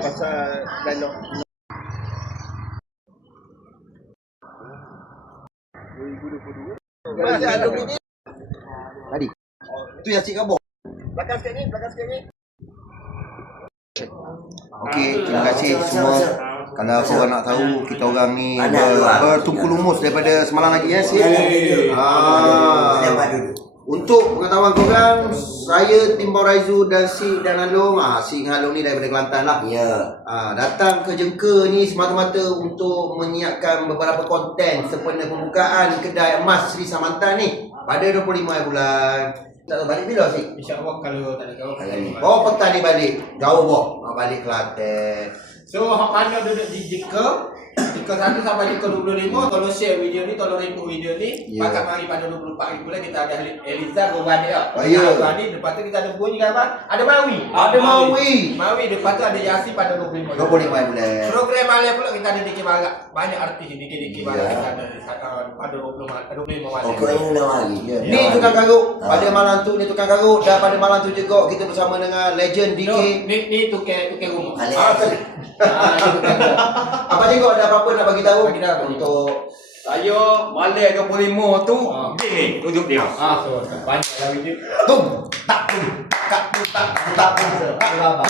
pasal dialog. Masih ada bini. Tadi. Tu yang cik kabur. Belakang sikit ni, belakang sikit ni. Okey, terima kasih semua. Kalau korang nak tahu kita orang ni ber, bertumpu lumus daripada semalam lagi ya. Ada Ah. Untuk pengetahuan korang, saya Tim Raizu dan Si dan Halong, ah Si dengan Halong ni daripada Kelantan lah. Ya. Ah, datang ke Jengka ni semata-mata untuk menyiapkan beberapa konten sempena pembukaan kedai emas Sri Samantan ni pada 25 hari bulan. Tak tahu balik bila sih? InsyaAllah kalau tak ada kau ni. Oh petang ni balik. Jauh boh. Ah, balik Kelantan. So, hak mana duduk di Jika Jika 1 sampai Jika 25 Tolong share video ni Tolong ribu video ni Ya. Pakat mari pada 24 hari bulan Kita ada Eliza Gobani lah Oh, ya. Gobani Lepas tu kita ada bunyi kan apa Ada Mawi Ada Mawi. Mawi Lepas tu ada Yasi pada 25 25 hari bulan. Program malam pula kita ada Diki Barak Banyak artis Diki Diki Barak Ya. Kita ada uh, pada 20 ma- 25 malam Oh, ini dah lagi. Ya. Ni tukang karut. Pada malam tu ni tukang karut dan pada malam tu juga kita bersama dengan legend DK. ni, ni tukar tukar rumah. Ah. Ah, ni. Apa tengok ada apa-apa bagi tahu Bagi tahu, untuk Saya balik 25 tu Ah. Dia ni tunjuk dia Ah, so banyak lah video tum tak tum tak tum tak tum tak tum tak baba.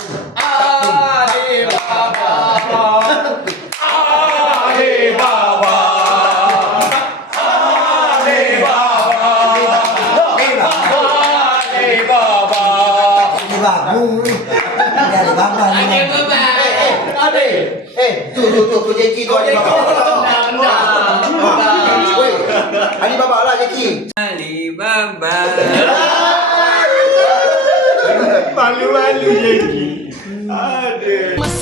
Baba Ini ni. Ada bambang ni. Eh, ada. Eh, tu tu tu tu Jeki tu Ali Baba. Ah, Woi, Ali Baba lah Jeki. Ali Baba Malu-malu Jeki Aduh